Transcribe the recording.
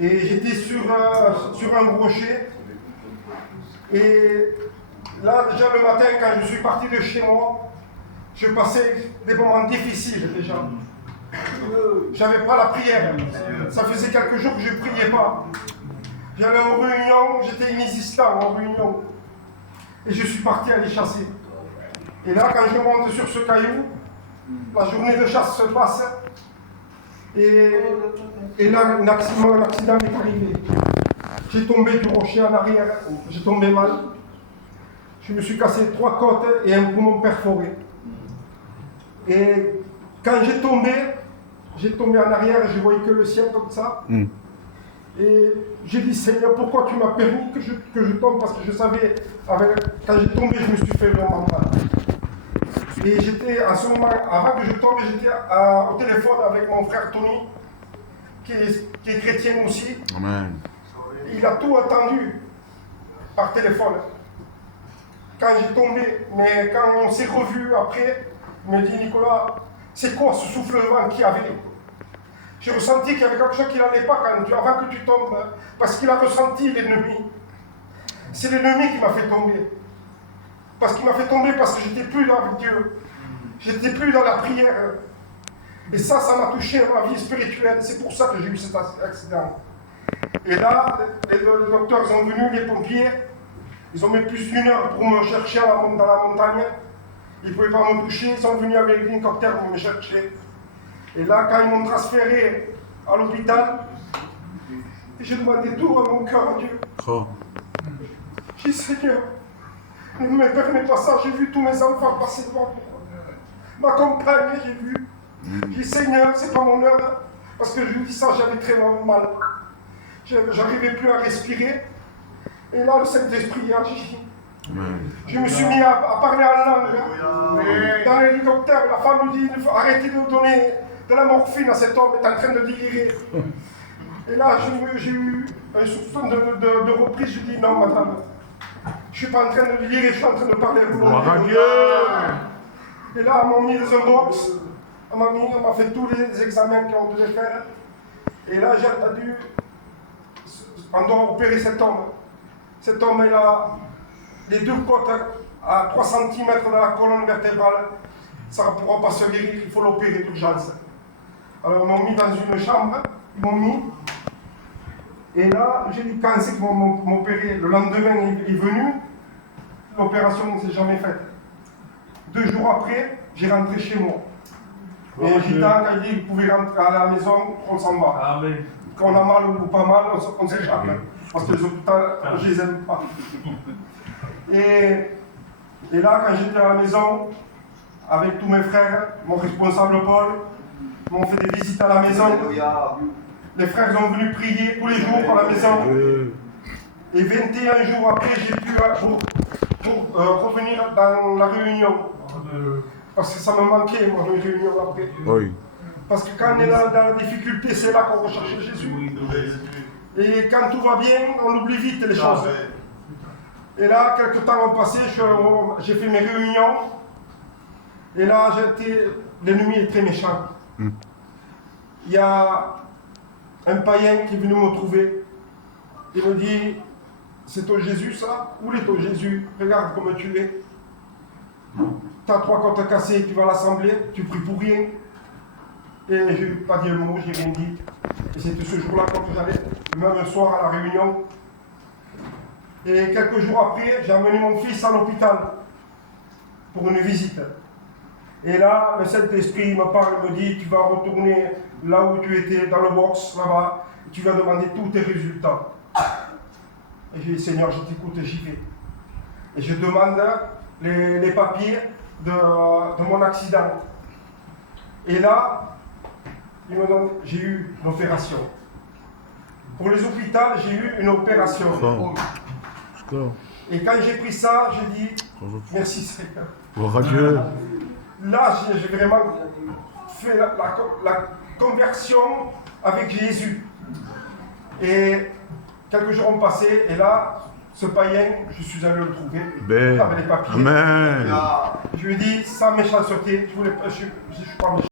Et j'étais sur un rocher. Et là, déjà le matin, quand je suis parti de chez moi, je passais des moments difficiles déjà. J'avais pas la prière. Ça faisait quelques jours que je ne priais pas. J'allais en réunion, j'étais inexistant en réunion. Et je suis parti aller chasser. Et là, quand je monte sur ce caillou, la journée de chasse se passe. Et là, un accident est arrivé. J'ai tombé du rocher en arrière, j'ai tombé mal. Je me suis cassé 3 côtes et un poumon perforé. Et quand j'ai tombé en arrière et je voyais que le ciel comme ça. Et j'ai dit, Seigneur, pourquoi tu m'as permis que je tombe? Parce que je savais, quand j'ai tombé, je me suis fait vraiment mal. Et j'étais, à ce moment, avant que je tombe, j'étais au téléphone avec mon frère Tony, qui est chrétien aussi. Amen. Il a tout entendu par téléphone. Quand j'ai tombé, mais quand on s'est revu après, il me dit, Nicolas, c'est quoi ce soufflement qu'il y avait? J'ai ressenti qu'il y avait quelque chose qui n'allait pas avant que tu tombes, parce qu'il a ressenti l'ennemi. C'est l'ennemi qui m'a fait tomber. Parce qu'il m'a fait tomber parce que j'étais plus avec Dieu. J'étais plus dans la prière. Et ça m'a touché dans ma vie spirituelle. C'est pour ça que j'ai eu cet accident. Et là, les docteurs sont venus, les pompiers. Ils ont mis plus d'1 heure pour me chercher dans la montagne. Ils ne pouvaient pas me toucher. Ils sont venus avec l'hélicoptère pour me chercher. Et là, quand ils m'ont transféré à l'hôpital, j'ai demandé tout à mon cœur à Dieu. Oh. J'ai dit, Seigneur, ne me permets pas ça. J'ai vu tous mes enfants passer devant moi. Ma compagne, j'ai vu. J'ai dit, Seigneur, c'est pas mon heure. Parce que je lui dis ça, j'avais très mal. J'arrivais plus à respirer. Et là, le Saint-Esprit a agi. Je me suis mis à parler en langue. Dans l'hélicoptère, la femme me dit, arrêtez de donner de la morphine à cet homme, il est en train de délirer. Et là, j'ai eu un soupçon de reprise. Je dis, non, madame, je ne suis pas en train de délirer, je suis en train de parler. Et là, on m'a mis dans un box. On m'a fait tous les examens qu'on devait faire. Et là, j'ai entendu, on doit opérer cet homme. Cet homme, il a les 2 côtes à 3 cm dans la colonne vertébrale. Ça ne pourra pas se guérir, il faut l'opérer d'urgence. Alors, ils m'ont mis dans une chambre, ils m'ont mis. Et là, j'ai dit, quand c'est qu'ils vont m'opérer? Le lendemain, il est venu. L'opération ne s'est jamais faite. 2 jours après, j'ai rentré chez moi. Et Gita, quand il dit qu'il pouvait rentrer à la maison, on s'en va. Amen. Quand on a mal ou pas mal, on s'échappe. Parce que les hôpitaux, je ne les aime pas. Et là, quand j'étais à la maison, avec tous mes frères, mon responsable Paul, m'ont fait des visites à la maison. Les frères sont venus prier tous les jours à la maison. Et 21 jours après, j'ai pu pour revenir dans la réunion. Parce que ça me manquait, moi, une réunion après. Oui. Parce que quand on est dans la difficulté, c'est là qu'on recherche Jésus. Et quand tout va bien, on oublie vite les choses. Et là, quelques temps ont passé, j'ai fait mes réunions. Et là, l'ennemi est très méchant. Il y a un païen qui est venu me trouver. Il me dit, c'est ton Jésus ça? Où est ton Jésus? Regarde comment tu es. Tu as 3 côtes cassées, tu vas à l'assemblée, tu pries pour rien. Et je n'ai pas dit un mot, je n'ai rien dit. Et c'était ce jour-là quand j'allais, le même soir à la réunion. Et quelques jours après, j'ai amené mon fils à l'hôpital pour une visite. Et là, le Saint-Esprit me parle, me dit, tu vas retourner là où tu étais, dans le box, là-bas, et tu vas demander tous tes résultats. Et j'ai dit, Seigneur, je t'écoute et j'y vais. Et je demande les papiers de mon accident. Et là, il me donne, j'ai eu une opération. Pour les hôpitaux, j'ai eu une opération. Et quand j'ai pris ça, j'ai dit, merci Seigneur. Gloire à Dieu. Là, j'ai vraiment fait la conversion avec Jésus. Et quelques jours ont passé, et là, ce païen, je suis allé le trouver, avec les papiers. Amen. Je lui ai dit, sans méchanceté, je suis pas méchant.